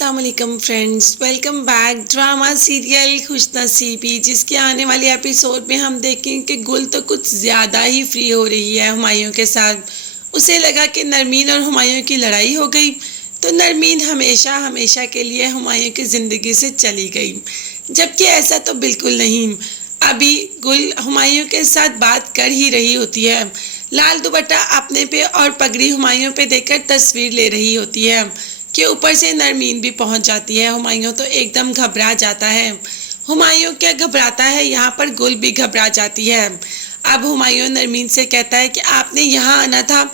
अस्सलाम वालेकुम friends, welcome back. Drama serial खुश नसीबी, जिसके आने वाले एपिसोड में हम देखें कि गुल तो कुछ ज़्यादा ही फ्री हो रही है हुमायूं के साथ। उसे लगा कि नरमीन और हुमायूं की लड़ाई हो गई तो नरमीन हमेशा हमेशा के लिए हुमायूं की ज़िंदगी से चली गई, जबकि ऐसा तो बिल्कुल नहीं। अभी गुल हुमायूं के साथ बात कर ही रही होती है। लाल दुपट्टा अपने पे और पगड़ी हुमायूं पे देकर तस्वीर ले रही होती है कि ऊपर से नरमीन भी पहुंच जाती है। हुमायूं तो एकदम घबरा जाता है। हुमायूं क्या घबराता है, यहाँ पर गुल भी घबरा जाती है। अब हुमायूं नरमीन से कहता है कि आपने यहाँ आना था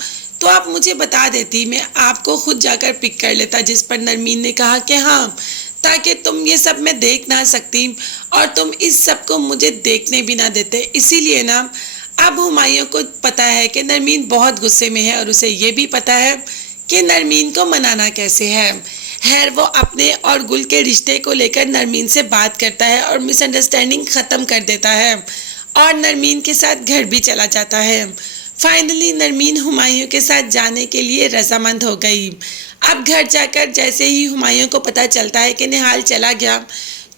तो आप मुझे बता देती, मैं आपको खुद जाकर पिक कर लेता। जिस पर नरमीन ने कहा कि हाँ, ताकि तुम ये सब मैं देख ना सकती और तुम इस सब को मुझे देखने भी ना देते, इसीलिए ना। अब हुमायूं को पता है कि नरमीन बहुत गुस्से में है और उसे ये भी पता है कि नरमीन को मनाना कैसे है। खैर, वो अपने और गुल के रिश्ते को लेकर नरमीन से बात करता है और मिसअंडरस्टैंडिंग ख़त्म कर देता है और नरमीन के साथ घर भी चला जाता है। फाइनली नरमीन हुमायूं के साथ जाने के लिए रजामंद हो गई। अब घर जाकर जैसे ही हुमायूं को पता चलता है कि निहाल चला गया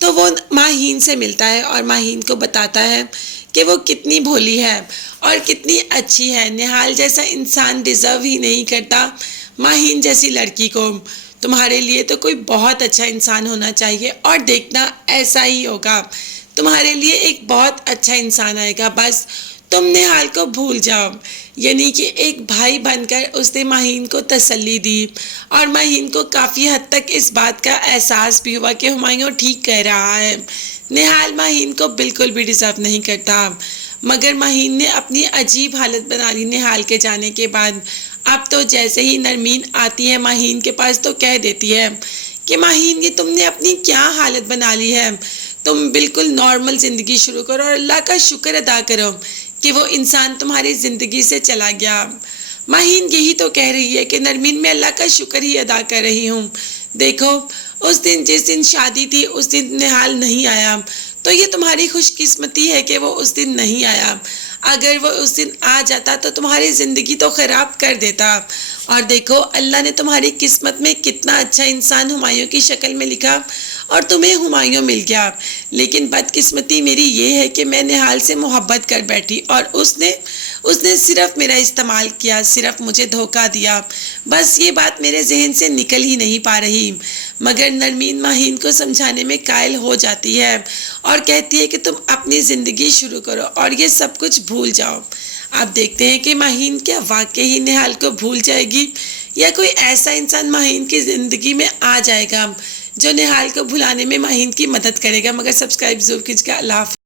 तो वो माहीन से मिलता है और माहीन को बताता है कि वो कितनी भोली है और कितनी अच्छी है। निहाल जैसा इंसान डिज़र्व ही नहीं करता माहीन जैसी लड़की को। तुम्हारे लिए तो कोई बहुत अच्छा इंसान होना चाहिए और देखना ऐसा ही होगा। तुम्हारे लिए एक बहुत अच्छा इंसान आएगा, बस तुम निहाल को भूल जाओ। यानी कि एक भाई बनकर उसने माहीन को तसल्ली दी और माहीन को काफ़ी हद तक इस बात का एहसास भी हुआ कि हुमायूं ठीक कह रहा है। निहाल माहीन को बिल्कुल भी डिज़र्व नहीं करता। मगर माहीन ने अपनी अजीब हालत बना ली निहाल के जाने के बाद। अब तो जैसे ही नरमीन आती है माहीन के पास तो कह देती है कि माहीन, ये तुमने अपनी क्या हालत बना ली है। तुम बिल्कुल नॉर्मल ज़िंदगी शुरू करो और अल्लाह का शुक्र अदा करो कि वो इंसान तुम्हारी ज़िंदगी से चला गया। माहीन यही तो कह रही है कि नरमीन, मैं अल्लाह का शुक्र ही अदा कर रही हूँ। देखो, उस दिन जिस दिन शादी थी उस दिन निहाल नहीं आया, तो ये तुम्हारी खुशकिस्मती है कि वो उस दिन नहीं आया। अगर वो उस दिन आ जाता तो तुम्हारी ज़िंदगी तो ख़राब कर देता। और देखो, अल्लाह ने तुम्हारी किस्मत में कितना अच्छा इंसान हुमायूं की शक्ल में लिखा और तुम्हें हुमायूं मिल गया। लेकिन बदकिस्मती मेरी ये है कि मैं निहाल से मोहब्बत कर बैठी और उसने सिर्फ मेरा इस्तेमाल किया, सिर्फ मुझे धोखा दिया। बस ये बात मेरे जहन से निकल ही नहीं पा रही। मगर नरमीन माहीन को समझाने में कायल हो जाती है और कहती है कि तुम अपनी ज़िंदगी शुरू करो और ये सब कुछ भूल जाओ। आप देखते हैं कि माहीन क्या वाकई ही निहाल को भूल जाएगी या कोई ऐसा इंसान माहीन की ज़िंदगी में आ जाएगा जो निहाल को भुलाने में माहीन की मदद करेगा। मगर सब्सक्राइब जरूर कीजिएगा। अल्लाह हाफ़िज़।